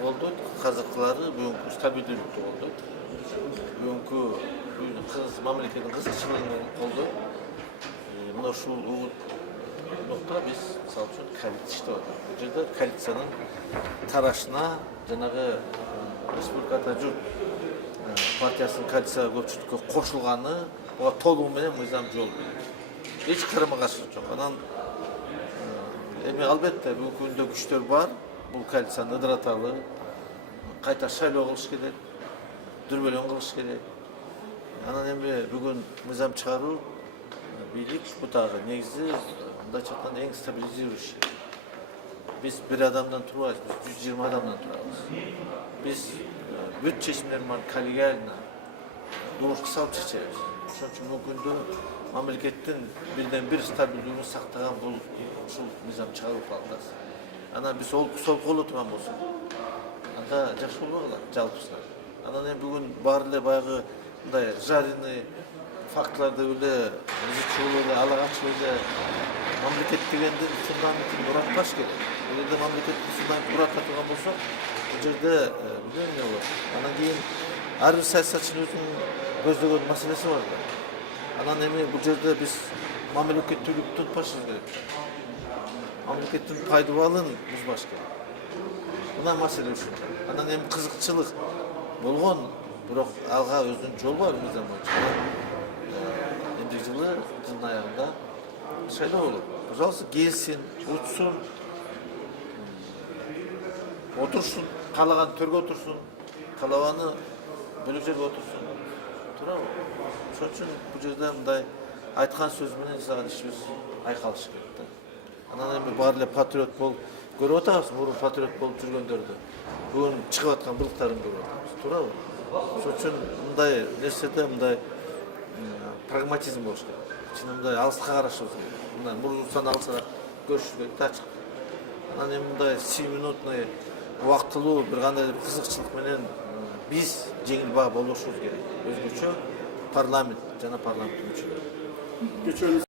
болду. Казакылары бүгүнкү стабилдүүлүктү болду. Бүгүнкү кыргыз мамлекеттин кызыкчылыгын колдой. Мына ушул нокта биз мисалы үчүн коалиция иштеп атат. Бул жерде коалициянын тарашына жанагы республикада журт партиясынын коалицияга көпчүлүккө кошулганы буга толугу менен мыйзам жол берет. Эч карама-каршылык жок. Анан эми албетте бүгүнкү күндө күчтөр бар. Бул коалицияны ыдыраталы, кайта шайлоо кылыш керек, дүрбөлөң кылыш керек. Анан эми бүгүн мыйзам чыгаруу бийлик бу дагы негизи мындайча айтканда эң стабилизирующий. Биз бир адамдан турбайбыз, биз 120 адамдан турабыз. Биз бүт чечимдер коллегиально добушка салып чечебиз. Ошон үчүн бул күндө мамлекеттин бирден бир стабилдүүлүгүн сактаган бул ушул мыйзам чыгаруу палатасы. Анан биз сол коло турган болсок, анда жакшы болбой калат жалпысынан. Анан эми бүгүн баары эле баягы мындай жарыны фактыларды эле музыкчылык эле ала качып эле мамлекет дегендин фундаментин уратпаш керек. Бул жерде мамлекеттин фундаментин урата турган болсок, бул жерде эмне болот? Анан кийин ар бир саясатчынын өзүнүн көздөгөн маселеси бар да. Анан эми бул жерде биз мамлекеттүүлүктү тутпашыбыз керек. Мамлекеттин пайдубалын бузбаш керек. Мына маселе ушул. Анан эми кызыкчылык болгон, бирок алга өзүнүн жолу бар мыйзам боюнча. Эмди жылдын аягында шайлоо болот. Пожалуйста, келсин, утсун, отурушун, каалаган төргө отурсун, каалабаны бөлөк жерге отурсун. Туурабы? Ошон үчүн бул жерде мындай айткан сөз менен жасаган ишибиз айкалыш керек да. Анан эми баары эле патриот болуп көрүп атабыз, мурун патриот болуп жүргөндөрдү. Бүгүн чыгып аткан былыктарын көрүп атабыз. Туурабы? Ошон үчүн мындай нерседе мындай прагматизм болуш керек. Чын мындай алыска карашыбыз керек. Мындай мурунтан алысыраак көрүшүш керек да ачык. Анан эми мындай сиюминутный убактылуу бир кандай кызыкчылык менен биз жеңил баа болушубуз керек. Өзгөчө парламент жана парламенттин мүчөлөрү.